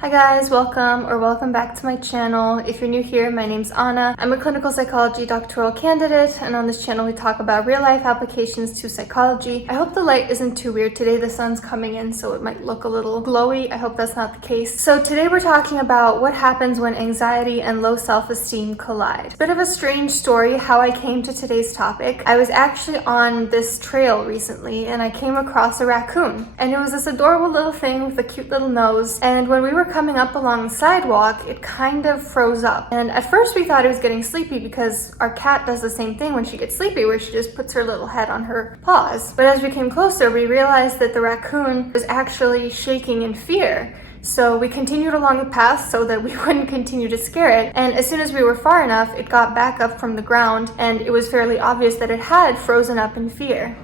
Hi guys, welcome back to my channel. If you're new here, my name's Anna. I'm a clinical psychology doctoral candidate, and on this channel we talk about real life applications to psychology. I hope the light isn't too weird today. The sun's coming in, so it might look a little glowy. I hope that's not the case. So today we're talking about what happens when anxiety and low self-esteem collide. Bit of a strange story how I came to today's topic. I was actually on this trail recently and I came across a raccoon, and it was this adorable little thing with a cute little nose, and when we were coming up along the sidewalk, it kind of froze up. And at first we thought it was getting sleepy because our cat does the same thing when she gets sleepy, where she just puts her little head on her paws. But as we came closer, we realized that the raccoon was actually shaking in fear. So we continued along the path so that we wouldn't continue to scare it. And as soon as we were far enough, it got back up from the ground, and it was fairly obvious that it had frozen up in fear.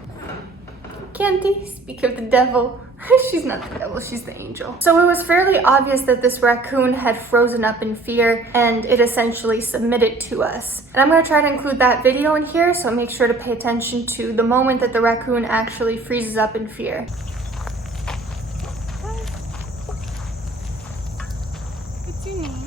Candy, speak of the devil. She's not the devil, she's the angel. So it was fairly obvious that this raccoon had frozen up in fear, and it essentially submitted to us. And I'm going to try to include that video in here, so make sure to pay attention to the moment that the raccoon actually freezes up in fear. Hi. What's your name?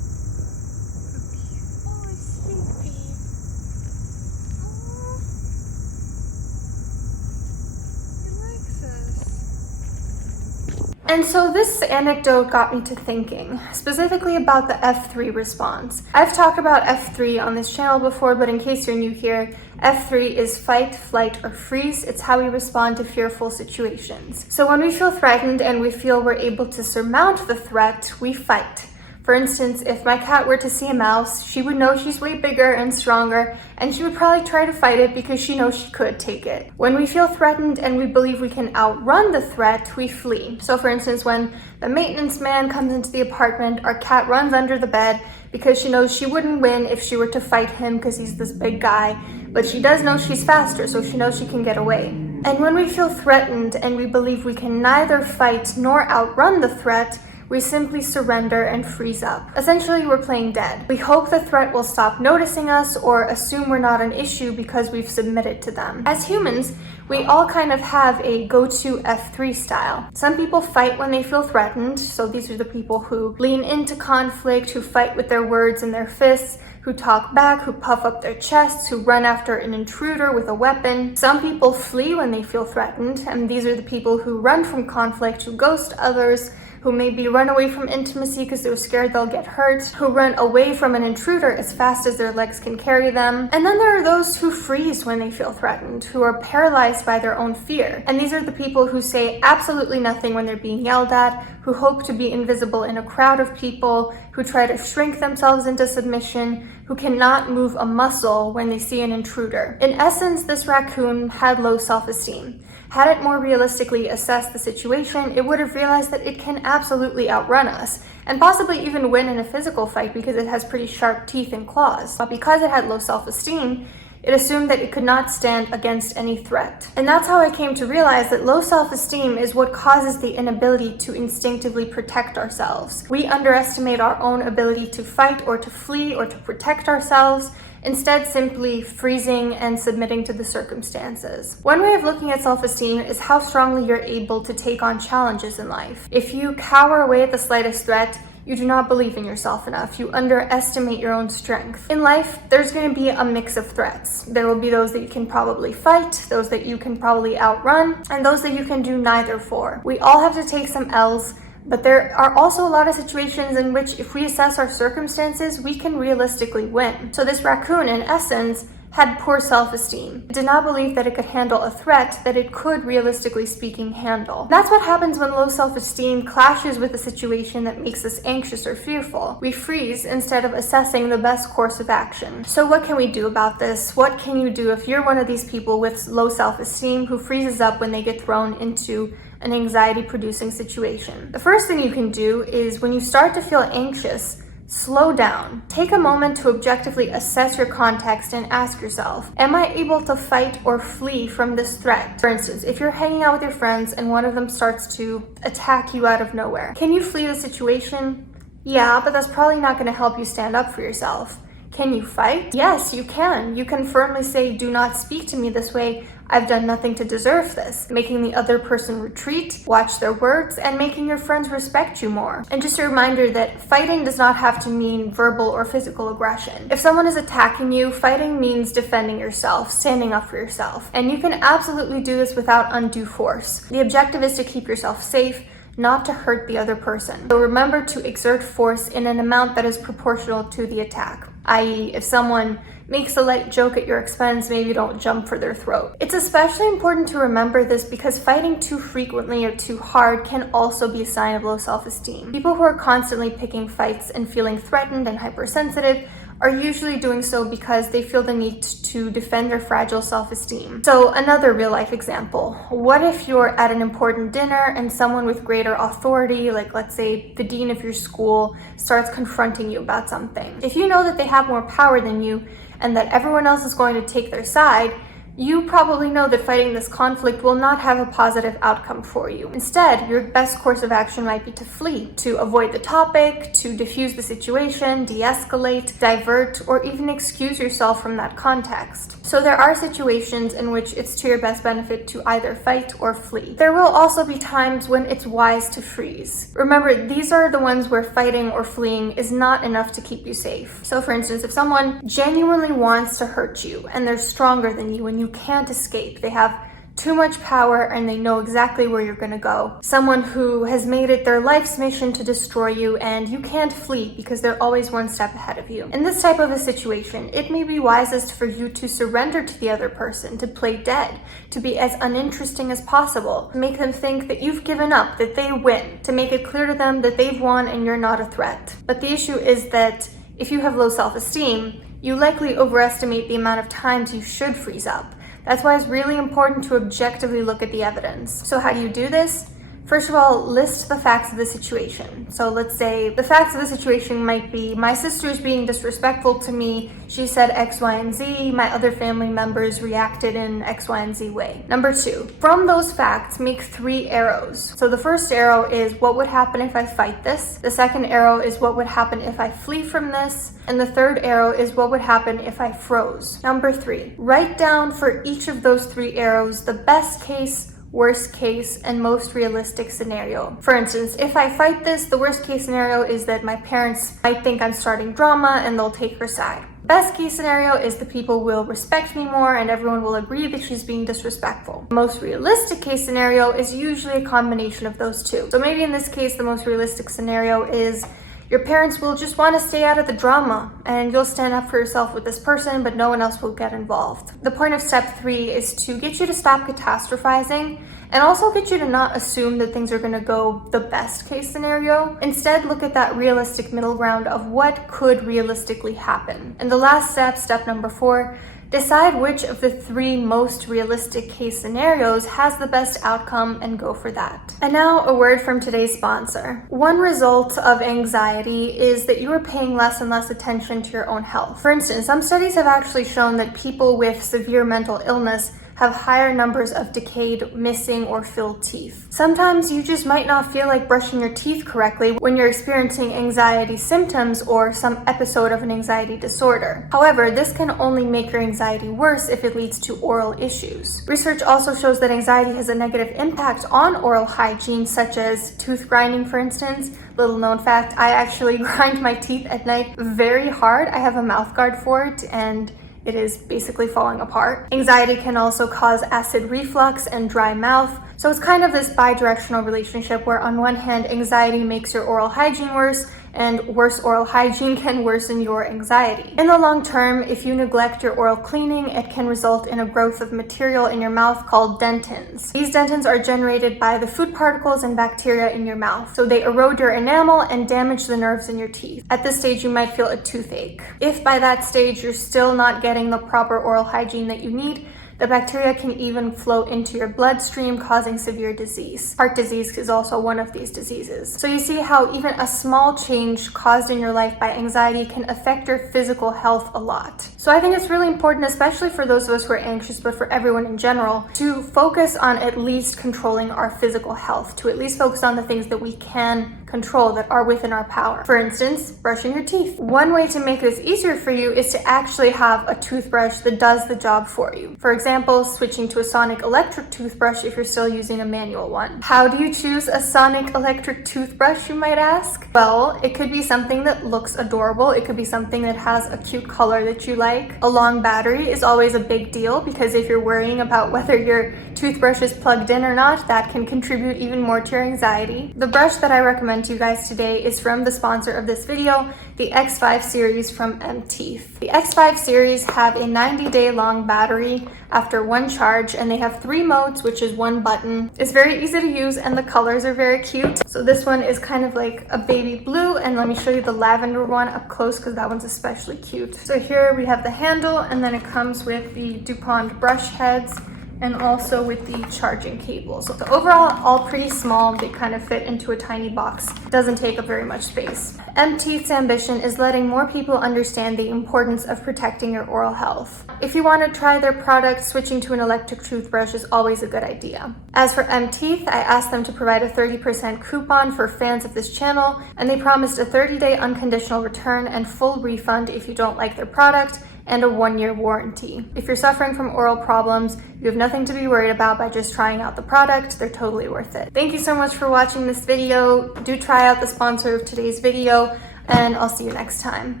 And so this anecdote got me to thinking, specifically about the F3 response. I've talked about F3 on this channel before, but in case you're new here, F3 is fight, flight, or freeze. It's how we respond to fearful situations. So when we feel threatened and we feel we're able to surmount the threat, we fight. For instance, if my cat were to see a mouse, she would know she's way bigger and stronger, and she would probably try to fight it because she knows she could take it. When we feel threatened and we believe we can outrun the threat, we flee. So for instance, when the maintenance man comes into the apartment, our cat runs under the bed because she knows she wouldn't win if she were to fight him because he's this big guy, but she does know she's faster, so she knows she can get away. And when we feel threatened and we believe we can neither fight nor outrun the threat, we simply surrender and freeze up. Essentially, we're playing dead. We hope the threat will stop noticing us or assume we're not an issue because we've submitted to them. As humans, we all kind of have a go-to F3 style. Some people fight when they feel threatened, so these are the people who lean into conflict, who fight with their words and their fists, who talk back, who puff up their chests, who run after an intruder with a weapon. Some people flee when they feel threatened, and these are the people who run from conflict, who ghost others, who maybe run away from intimacy because they're scared they'll get hurt, who run away from an intruder as fast as their legs can carry them. And then there are those who freeze when they feel threatened, who are paralyzed by their own fear. And these are the people who say absolutely nothing when they're being yelled at, who hope to be invisible in a crowd of people, who try to shrink themselves into submission, who cannot move a muscle when they see an intruder. In essence, this raccoon had low self-esteem. Had it more realistically assessed the situation, it would have realized that it can absolutely outrun us, and possibly even win in a physical fight because it has pretty sharp teeth and claws. But because it had low self-esteem, it assumed that it could not stand against any threat. And that's how I came to realize that low self-esteem is what causes the inability to instinctively protect ourselves. We underestimate our own ability to fight or to flee or to protect ourselves, instead simply freezing and submitting to the circumstances. One way of looking at self-esteem is how strongly you're able to take on challenges in life. If you cower away at the slightest threat, you do not believe in yourself enough. You underestimate your own strength. In life, there's going to be a mix of threats. There will be those that you can probably fight, those that you can probably outrun, and those that you can do neither for. We all have to take some L's, but there are also a lot of situations in which if we assess our circumstances, we can realistically win. So this raccoon, in essence, had poor self-esteem. It did not believe that it could handle a threat that it could, realistically speaking, handle. That's what happens when low self-esteem clashes with a situation that makes us anxious or fearful. We freeze instead of assessing the best course of action. So what can we do about this? What can you do if you're one of these people with low self-esteem who freezes up when they get thrown into an anxiety-producing situation? The first thing you can do is when you start to feel anxious, slow down. Take a moment to objectively assess your context and ask yourself, am I able to fight or flee from this threat? For instance, if you're hanging out with your friends and one of them starts to attack you out of nowhere, can you flee the situation? Yeah, but that's probably not going to help you stand up for yourself. Can you fight? Yes, you can. You can firmly say, do not speak to me this way. I've done nothing to deserve this, making the other person retreat, watch their words, and making your friends respect you more. And just a reminder that fighting does not have to mean verbal or physical aggression. If someone is attacking you, fighting means defending yourself, standing up for yourself. And you can absolutely do this without undue force. The objective is to keep yourself safe, not to hurt the other person. So remember to exert force in an amount that is proportional to the attack. I.e., if someone makes a light joke at your expense, maybe don't jump for their throat. It's especially important to remember this because fighting too frequently or too hard can also be a sign of low self-esteem. People who are constantly picking fights and feeling threatened and hypersensitive are usually doing so because they feel the need to defend their fragile self-esteem. So another real-life example. What if you're at an important dinner and someone with greater authority, like let's say the dean of your school, starts confronting you about something? If you know that they have more power than you and that everyone else is going to take their side, you probably know that fighting this conflict will not have a positive outcome for you. Instead, your best course of action might be to flee, to avoid the topic, to diffuse the situation, de-escalate, divert, or even excuse yourself from that context. So there are situations in which it's to your best benefit to either fight or flee. There will also be times when it's wise to freeze. Remember, these are the ones where fighting or fleeing is not enough to keep you safe. So for instance, if someone genuinely wants to hurt you and they're stronger than you and you can't escape, they have too much power and they know exactly where you're gonna go. Someone who has made it their life's mission to destroy you and you can't flee because they're always one step ahead of you. In this type of a situation, it may be wisest for you to surrender to the other person, to play dead, to be as uninteresting as possible, to make them think that you've given up, that they win, to make it clear to them that they've won and you're not a threat. But the issue is that if you have low self-esteem, you likely overestimate the amount of times you should freeze up. That's why it's really important to objectively look at the evidence. So how do you do this? First of all, list the facts of the situation. So let's say the facts of the situation might be, my sister is being disrespectful to me. She said X, Y, and Z. My other family members reacted in X, Y, and Z way. Number 2, from those facts, make 3 arrows. So the first arrow is what would happen if I fight this. The second arrow is what would happen if I flee from this. And the third arrow is what would happen if I froze. Number 3, write down for each of those 3 arrows the best case, worst case, and most realistic scenario. For instance, if I fight this, the worst case scenario is that my parents might think I'm starting drama and they'll take her side. Best case scenario is the people will respect me more and everyone will agree that she's being disrespectful. Most realistic case scenario is usually a combination of those two. So maybe in this case, the most realistic scenario is your parents will just want to stay out of the drama and you'll stand up for yourself with this person, but no one else will get involved. The point of step 3 is to get you to stop catastrophizing and also get you to not assume that things are going to go the best case scenario. Instead, look at that realistic middle ground of what could realistically happen. And the last step, step number 4, decide which of the 3 most realistic case scenarios has the best outcome and go for that. And now a word from today's sponsor. One result of anxiety is that you are paying less and less attention to your own health. For instance, some studies have actually shown that people with severe mental illness have higher numbers of decayed, missing, or filled teeth. Sometimes you just might not feel like brushing your teeth correctly when you're experiencing anxiety symptoms or some episode of an anxiety disorder. However, this can only make your anxiety worse if it leads to oral issues. Research also shows that anxiety has a negative impact on oral hygiene, such as tooth grinding, for instance. Little known fact, I actually grind my teeth at night very hard. I have a mouth guard for it, and it is basically falling apart. Anxiety can also cause acid reflux and dry mouth. So it's kind of this bi-directional relationship where on one hand, anxiety makes your oral hygiene worse, and worse oral hygiene can worsen your anxiety. In the long term, if you neglect your oral cleaning, it can result in a growth of material in your mouth called dentins. These dentins are generated by the food particles and bacteria in your mouth. So they erode your enamel and damage the nerves in your teeth. At this stage, you might feel a toothache. If by that stage you're still not getting the proper oral hygiene that you need, the bacteria can even flow into your bloodstream, causing severe disease. Heart disease is also one of these diseases. So you see how even a small change caused in your life by anxiety can affect your physical health a lot. So I think it's really important, especially for those of us who are anxious, but for everyone in general, to focus on at least controlling our physical health, to at least focus on the things that we can control that are within our power. For instance, brushing your teeth. One way to make this easier for you is to actually have a toothbrush that does the job for you. For example, switching to a sonic electric toothbrush if you're still using a manual one. How do you choose a sonic electric toothbrush, you might ask? Well, it could be something that looks adorable. It could be something that has a cute color that you like. A long battery is always a big deal because if you're worrying about whether your toothbrush is plugged in or not, that can contribute even more to your anxiety. The brush that I recommend to you guys today is from the sponsor of this video, the X5 series from Teeth. The X5 series have a 90-day long battery after one charge, and they have 3 modes, which is 1 button. It's very easy to use and the colors are very cute. So this one is kind of like a baby blue, and let me show you the lavender one up close because that one's especially cute. So here we have the handle, and then it comes with the DuPont brush heads and also with the charging cables. So overall, all pretty small. They kind of fit into a tiny box. Doesn't take up very much space. Teeth's ambition is letting more people understand the importance of protecting your oral health. If you want to try their product, switching to an electric toothbrush is always a good idea. As for Teeth, I asked them to provide a 30% coupon for fans of this channel, and they promised a 30-day unconditional return and full refund if you don't like their product, and a 1-year warranty. If you're suffering from oral problems, you have nothing to be worried about by just trying out the product. They're totally worth it. Thank you so much for watching this video. Do try out the sponsor of today's video, and I'll see you next time.